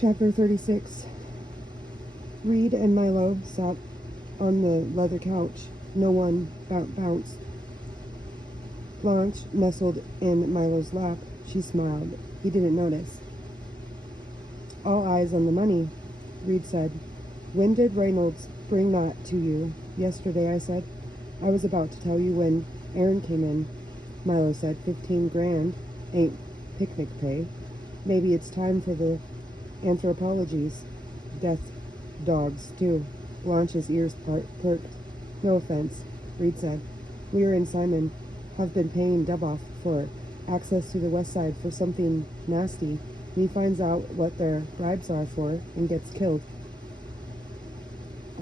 Chapter 36. Reed and Milo sat on the leather couch. No one bounced. Blanche nestled in Milo's lap. She smiled. He didn't notice. All eyes on the money, Reed said. When did Reynolds bring that to you? Yesterday, I said. I was about to tell you when Aaron came in. Milo said, 15 grand ain't picnic pay. Maybe it's time for the anthropologies. Death dogs, too. Blanche's ears perked. No offense, Reed said. Weir and Simon have been paying Duboff for access to the west side for something nasty. He finds out what their bribes are for and gets killed.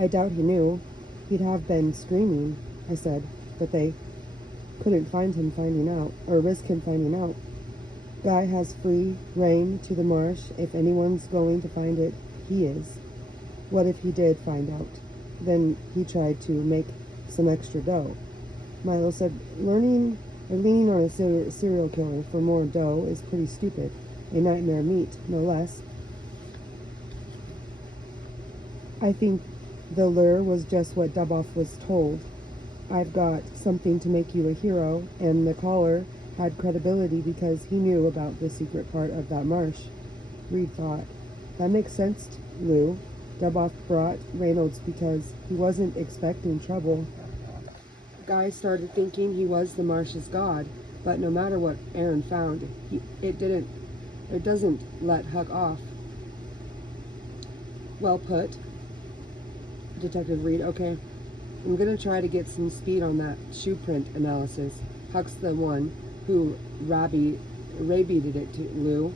I doubt he knew. He'd have been screaming, I said, but they couldn't find him finding out, or risk him finding out. Guy has free rein to the marsh. If anyone's going to find it, he is. What if he did find out? Then he tried to make some extra dough. Milo said, leaning on a serial killer for more dough is pretty stupid. A nightmare meat, no less. I think the lure was just what Duboff was told. I've got something to make you a hero, and the caller had credibility because he knew about the secret part of that marsh. Reed thought. That makes sense, Lou. Duboff brought Reynolds because he wasn't expecting trouble. Guy started thinking he was the marsh's god, but no matter what Aaron found, it doesn't let Huck off. Well put, Detective Reed. Okay, I'm gonna try to get some speed on that shoe print analysis. Huck's the one who rabied it to Lou.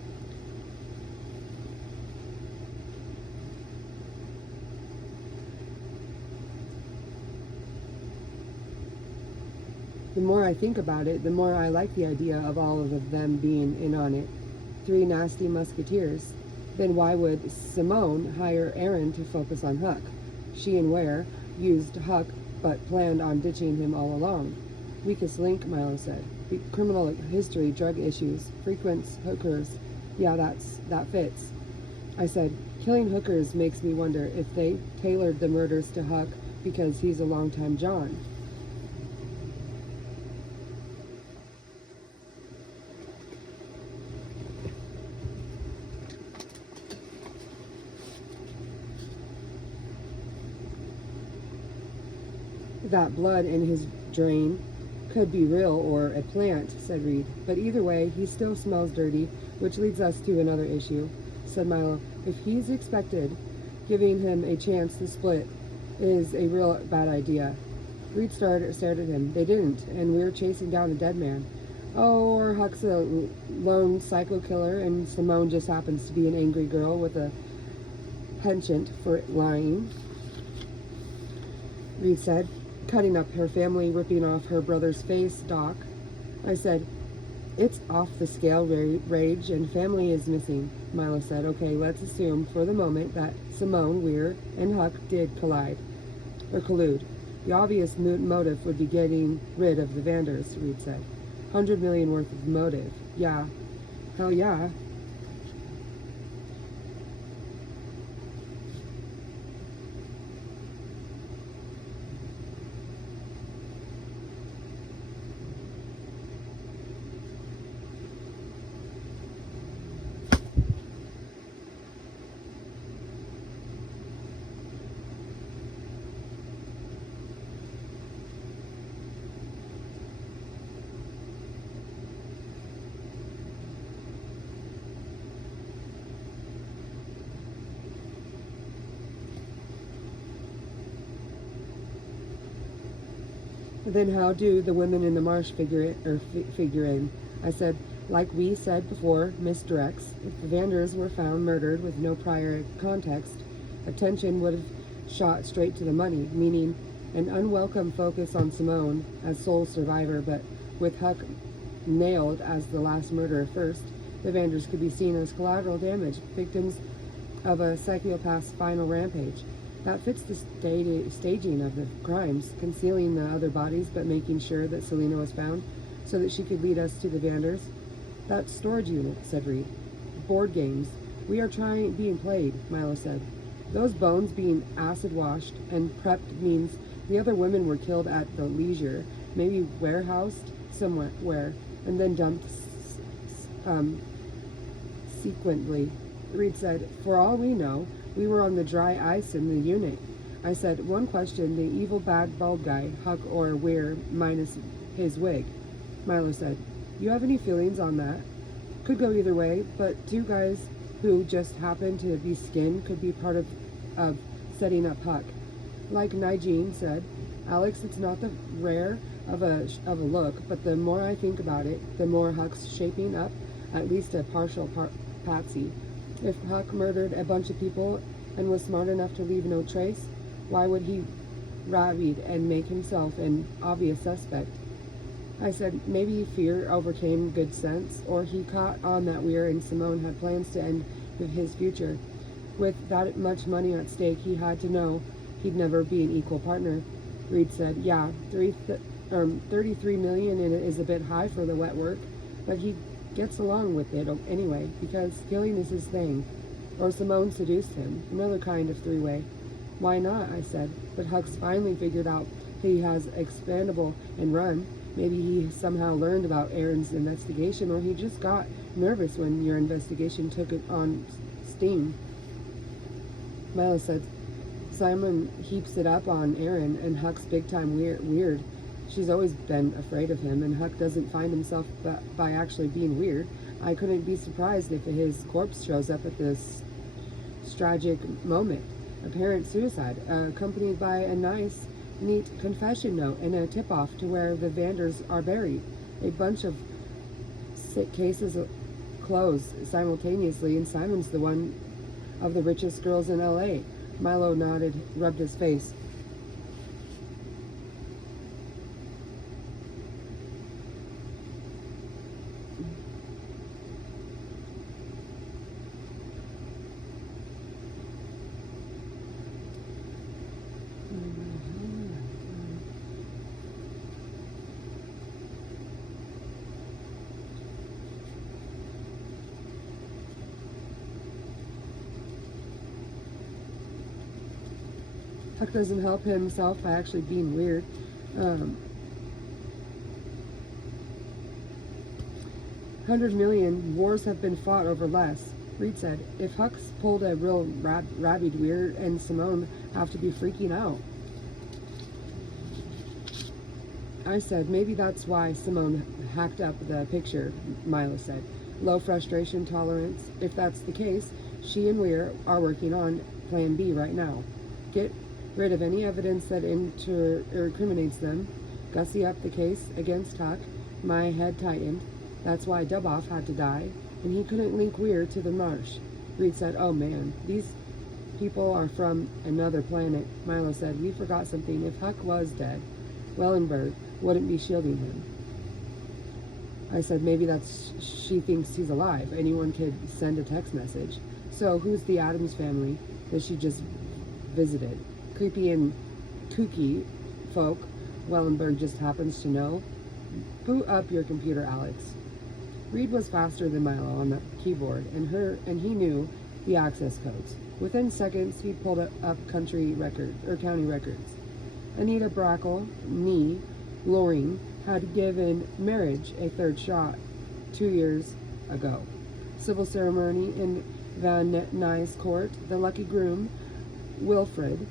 The more I think about it, the more I like the idea of all of them being in on it. 3 nasty musketeers. Then why would Simone hire Aaron to focus on Huck? She and Ware used Huck, but planned on ditching him all along. Weakest link, Milo said. Criminal history, drug issues, frequent hookers. Yeah, that fits. I said, killing hookers makes me wonder if they tailored the murders to Huck because he's a longtime John. That blood in his drain could be real or a plant, said Reed. But either way, he still smells dirty, which leads us to another issue, said Milo. If he's expected, giving him a chance to split is a real bad idea. Reed stared at him. They didn't, and we're chasing down a dead man. Oh, or Huck's a lone psycho killer, and Simone just happens to be an angry girl with a penchant for lying, Reed said. Cutting up her family, ripping off her brother's face, Doc. I said, it's off the scale rage and family is missing, Milo said. Okay, let's assume for the moment that Simone, Weir, and Huck did collude. The obvious motive would be getting rid of the Vanders, Reed said. 100 million worth of motive. Yeah. Hell yeah. Then how do the women in the marsh figure in? I said, like we said before, misdirects. If the Vanders were found murdered with no prior context, attention would have shot straight to the money, meaning an unwelcome focus on Simone as sole survivor, but with Huck nailed as the last murderer first, the Vanders could be seen as collateral damage, victims of a psychopath's final rampage. That fits the staging of the crimes, concealing the other bodies but making sure that Selena was found so that she could lead us to the Vanders. That storage unit, said Reed. Board games. We are being played, Milo said. Those bones being acid washed and prepped means the other women were killed at the leisure, maybe warehoused somewhere, and then dumped sequentially. Reed said, for all we know, we were on the dry ice in the unit. I said, one question, the evil bad bald guy, Huck or Weir, minus his wig. Milo said, you have any feelings on that? Could go either way, but two guys who just happen to be skinned could be part of setting up Huck. Like Nigene said, Alex, it's not the rare of a look, but the more I think about it, the more Huck's shaping up at least a partial patsy. If Huck murdered a bunch of people and was smart enough to leave no trace, why would he ravied and make himself an obvious suspect? I said maybe fear overcame good sense, or he caught on that Weir and Simone had plans to end his future. With that much money at stake, he had to know he'd never be an equal partner. Reed said, yeah, 33 million in it is a bit high for the wet work, but he gets along with it anyway, because killing is his thing. Or Simone seduced him, another kind of three-way. Why not, I said, but Huck's finally figured out he has expandable and run. Maybe he somehow learned about Aaron's investigation, or he just got nervous when your investigation took it on steam. Milo said, Simon heaps it up on Aaron, and Huck's big time weird. She's always been afraid of him, and Huck doesn't find himself by actually being weird. I couldn't be surprised if his corpse shows up at this tragic moment. Apparent suicide, accompanied by a nice, neat confession note and a tip-off to where the Vanders are buried. A bunch of sick cases closed simultaneously, and Simon's the one of the richest girls in L.A. Milo nodded, rubbed his face. Huck doesn't help himself by actually being weird. 100 million wars have been fought over less. Reed said, if Huck's pulled a real rabid Weir and Simone have to be freaking out. I said, maybe that's why Simone hacked up the picture, Milo said. Low frustration tolerance. If that's the case, she and Weir are working on Plan B right now. Get rid of any evidence that incriminates them. Gussy up the case against Huck. My head tightened. That's why Duboff had to die, and he couldn't link Weir to the marsh. Reed said, oh man, these people are from another planet. Milo said, we forgot something. If Huck was dead, Wellenberg wouldn't be shielding him. I said, maybe she thinks he's alive. Anyone could send a text message. So who's the Addams family that she just visited? Creepy and kooky folk Wellenberg just happens to know. Boot up your computer, Alex. Reed was faster than Milo on the keyboard, and he knew the access codes. Within seconds, he pulled up county records. Anita Brackle, nee Loring, had given marriage a third shot 2 years ago. Civil ceremony in Van Nuys Court. The lucky groom, Wilfred,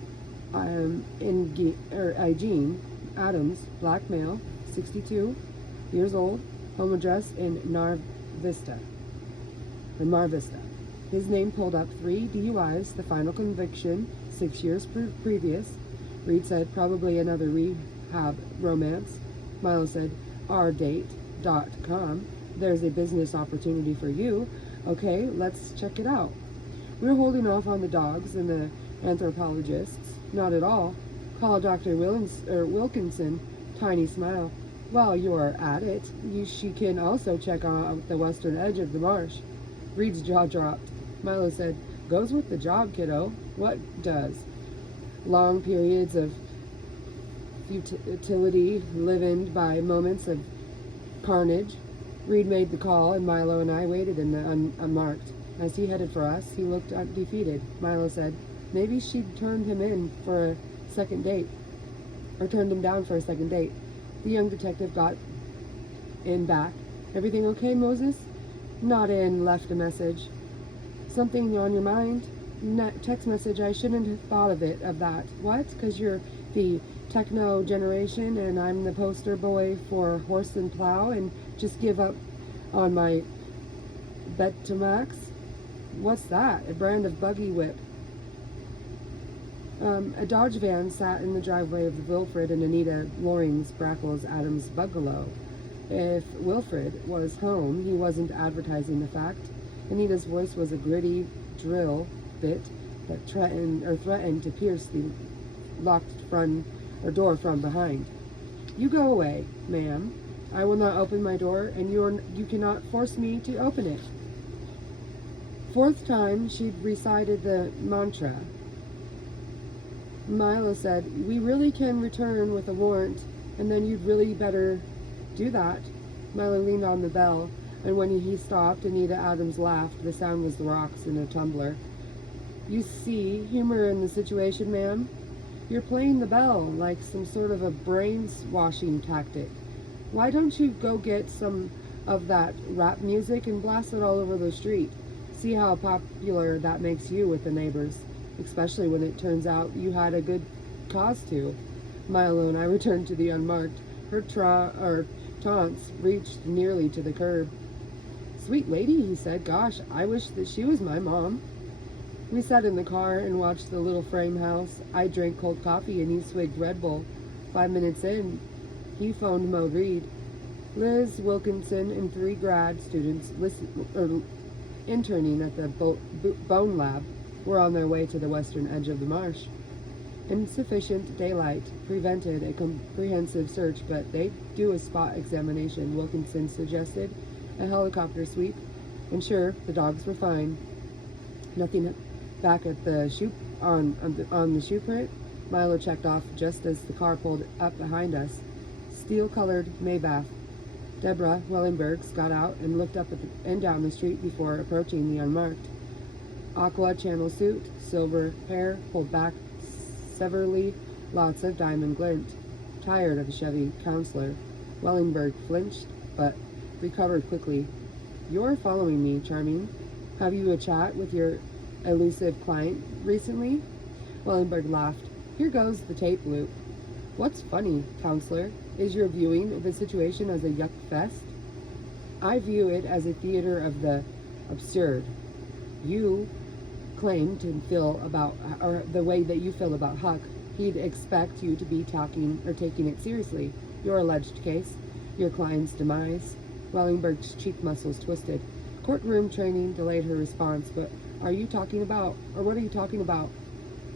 Eugene Adams, black male, 62 years old, home address in Mar Vista. His name pulled up 3 DUIs, the final conviction 6 years previous. Reed said, probably another rehab romance. Milo said, ourdate.com. There's a business opportunity for you. Okay, let's check it out. We're holding off on the dogs and the anthropologists. Not at all. Call Dr. Wilkinson. Tiny smile. While you're at it, she can also check on the western edge of the marsh. Reed's jaw dropped. Milo said, goes with the job, kiddo. What does? Long periods of futility livened by moments of carnage. Reed made the call, and Milo and I waited in the unmarked. As he headed for us, he looked defeated. Milo said, maybe she'd turned him in for a second date, or turned him down for a second date. The young detective got in back. Everything okay, Moses? Not in, left a message. Something on your mind? Text message, I shouldn't have thought of that. What? Because you're the techno generation and I'm the poster boy for horse and plow and just give up on my Betamax? What's that? A brand of buggy whip. A Dodge van sat in the driveway of Wilfred and Anita Loring's Brackles Adams bungalow. If Wilfred was home, he wasn't advertising the fact. Anita's voice was a gritty drill bit that threatened to pierce the locked door from behind. You go away, ma'am. I will not open my door, and you cannot force me to open it. Fourth time she'd recited the mantra. Milo said, we really can return with a warrant, and then you'd really better do that. Milo leaned on the bell, and when he stopped, Anita Adams laughed. The sound was the rocks in a tumbler. You see humor in the situation, ma'am? You're playing the bell like some sort of a brainwashing tactic. Why don't you go get some of that rap music and blast it all over the street? See how popular that makes you with the neighbors, especially when it turns out you had a good cause to. Milo and I returned to the unmarked. Her taunts reached nearly to the curb. Sweet lady, he said. Gosh, I wish that she was my mom. We sat in the car and watched the little frame house. I drank cold coffee and he swigged Red Bull. 5 minutes in, he phoned Mo Reed. Liz Wilkinson and 3 grad students interning at the Bone Lab were on their way to the western edge of the marsh. Insufficient daylight prevented a comprehensive search, but they'd do a spot examination, Wilkinson suggested, a helicopter sweep. And sure, the dogs were fine. Nothing back at the shoe on the shoe print. Milo checked off just as the car pulled up behind us. Steel-colored Maybach. Deborah Wellingbergs got out and looked up at and down the street before approaching the unmarked. Aqua channel suit, silver hair pulled back severely, lots of diamond glint. Tired of the Chevy counselor, Wellingberg flinched, but recovered quickly. You're following me, Charming. Have you a chat with your elusive client recently? Wellenberg laughed. Here goes the tape loop. What's funny, counselor? Is your viewing of the situation as a yuck fest? I view it as a theater of the absurd. You claim to feel about, or the way that you feel about Huck, he'd expect you to be taking it seriously. Your alleged case, your client's demise. Wellingberg's cheek muscles twisted. Courtroom training delayed her response, but what are you talking about?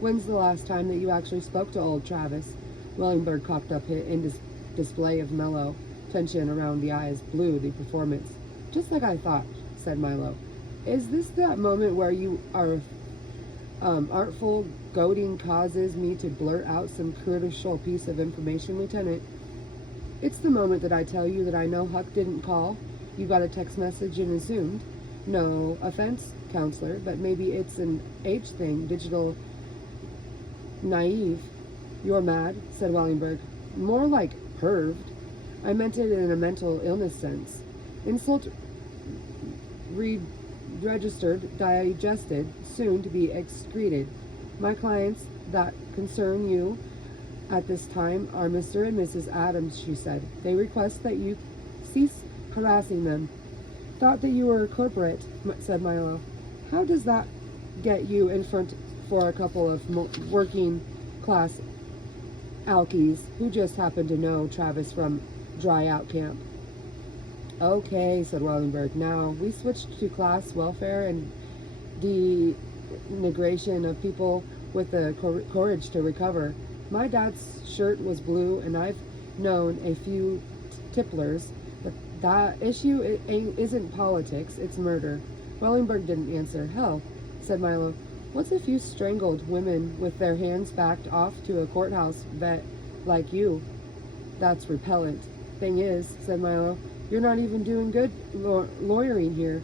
When's the last time that you actually spoke to old Travis? Wellingberg cocked up in display of mellow tension around the eyes, blew the performance. Just like I thought, said Milo. Is this that moment where you are artful goading causes me to blurt out some crucial piece of information, Lieutenant? It's the moment that I tell you that I know Huck didn't call. You got a text message and assumed. No offense, counselor, but maybe it's an age thing, digital naive. You're mad, said Wellingberg. More like perved. I meant it in a mental illness sense. Insult registered, digested, soon to be excreted. My clients that concern you at this time are Mr. and Mrs. Adams, she said. They request that you cease harassing them. Thought that you were corporate, said Milo. How does that get you in front for a couple of working class alkies who just happen to know Travis from Dry Out Camp? Okay, said Wellenberg. Now, we switched to class welfare and denigration of people with the courage to recover. My dad's shirt was blue, and I've known a few tipplers, but that issue isn't politics, it's murder. Wellenberg didn't answer. Hell, said Milo. What's a few strangled women with their hands backed off to a courthouse vet like you? That's repellent. Thing is, said Milo, you're not even doing good lawyering here.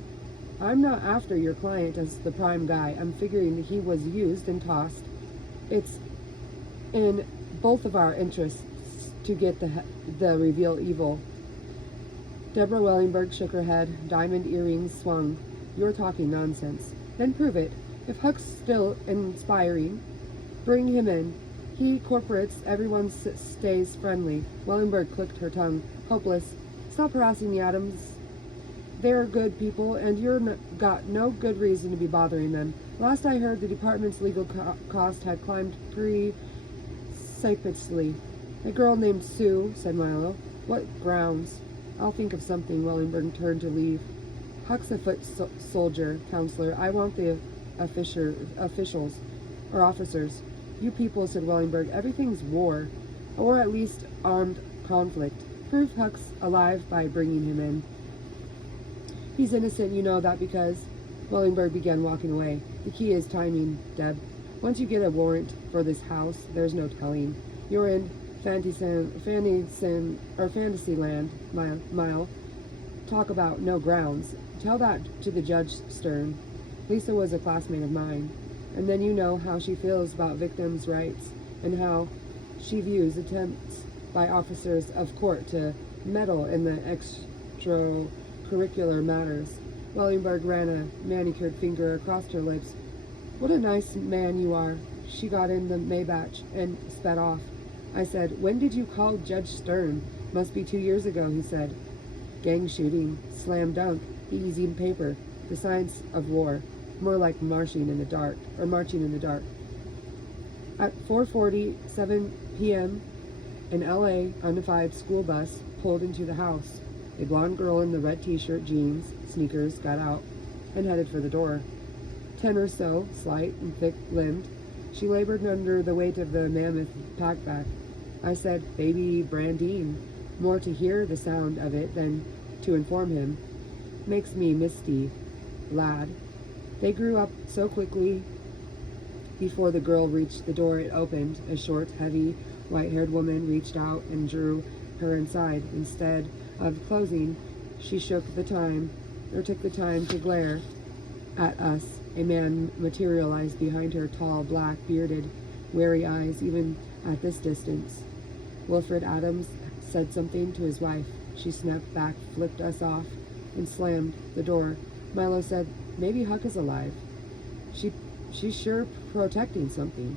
I'm not after your client as the prime guy. I'm figuring that he was used and tossed. It's in both of our interests to get the reveal evil. Deborah Wellingberg shook her head. Diamond earrings swung. You're talking nonsense. Then prove it. If Huck's still inspiring, bring him in. He corporates, everyone stays friendly. Wellenberg clicked her tongue. Hopeless. Stop harassing the Adams. They're good people, and got no good reason to be bothering them. Last I heard, the department's legal cost had climbed precipitously. A girl named Sue, said Milo. What grounds? I'll think of something. Wellenberg turned to leave. Huck's a foot soldier, counselor. I want the officials, or officers. You people, said Wellenberg, everything's war, or at least armed conflict. Prove Huck's alive by bringing him in. He's innocent, you know that because... Wellenberg began walking away. The key is timing, Deb. Once you get a warrant for this house, there's no telling. You're in Fantasyland, Mile. Talk about no grounds. Tell that to the Judge Stern. Lisa was a classmate of mine. And then you know how she feels about victims' rights and how she views attempts by officers of court to meddle in the extracurricular matters. Wellenberg ran a manicured finger across her lips. What a nice man you are. She got in the Maybach and sped off. I said, when did you call Judge Stern? Must be 2 years ago, he said. Gang shooting, slam dunk, easy paper, the science of war, more like marching in the dark. At 4:47 p.m., an LA undefined school bus pulled into the house. A blonde girl in the red t-shirt, jeans, sneakers got out and headed for the door. 10 or so, slight and thick-limbed, she labored under the weight of the mammoth packback. I said, baby Brandine, more to hear the sound of it than to inform him. Makes me misty, lad. They grew up so quickly. Before the girl reached the door, it opened. A short, heavy, white-haired woman reached out and drew her inside. Instead of closing, she took the time to glare at us. A man materialized behind her, tall, black, bearded, wary eyes, even at this distance. Wilfred Adams said something to his wife. She snapped back, flipped us off, and slammed the door. Milo said, maybe Huck is alive. She's sure protecting something.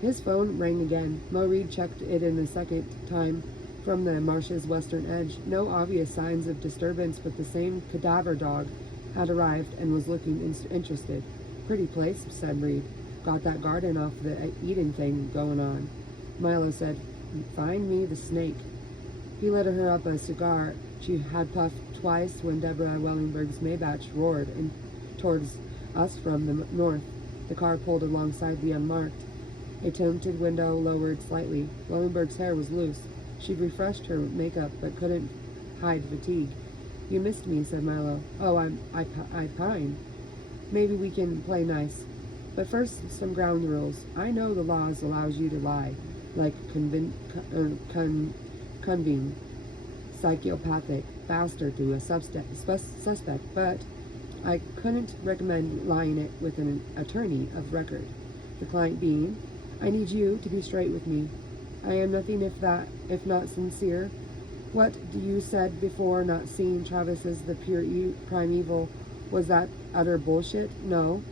His phone rang again. Mo Reed checked it in the second time from the marsh's western edge. No obvious signs of disturbance, but the same cadaver dog had arrived and was looking interested. Pretty place, said Reed. Got that garden off the Eden thing going on. Milo said, find me the snake. He lit her up a cigar. She had puffed twice when Deborah Wellingberg's Maybach roared towards us from the north. The car pulled alongside the unmarked. A tinted window lowered slightly. Wellingberg's hair was loose. She'd refreshed her makeup but couldn't hide fatigue. You missed me, said Milo. Oh, I pine. Maybe we can play nice. But first, some ground rules. I know the laws allows you to lie, like convene, psychopathic bastard to a suspect, but I couldn't recommend lying it with an attorney of record. The client being, I need you to be straight with me. I am nothing if not sincere. What you said before not seeing Travis as the pure prime evil, was that utter bullshit? No.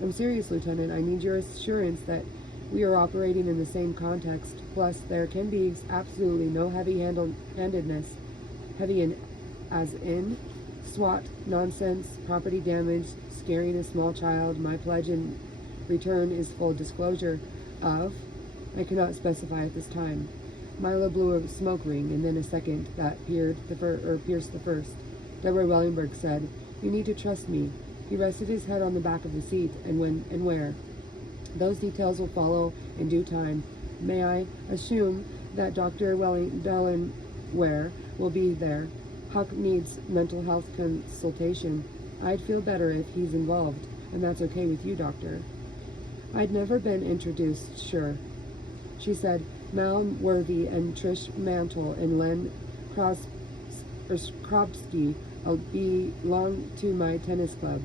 I'm serious, Lieutenant. I need your assurance that we are operating in the same context. Plus, there can be absolutely no heavy-handedness. As in SWAT, nonsense, property damage, scaring a small child. My pledge in return is full disclosure of... I cannot specify at this time. Milo blew a smoke ring, and then a second that pierced the first. Deborah Wellingberg said, you need to trust me. He rested his head on the back of the seat. And when and where? Those details will follow in due time. May I assume that Dr. Delaware will be there? Huck needs mental health consultation. I'd feel better if he's involved, and that's okay with you, Doctor. I'd never been introduced, sure. She said, Mal Worthy and Trish Mantle and Len Skropsky belong to my tennis club.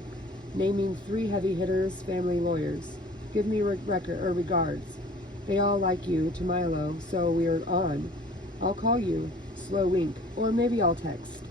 Naming 3 heavy hitters, family lawyers. Give me regards. They all like you to Milo, so we're on. I'll call you. Slow wink. Or maybe I'll text.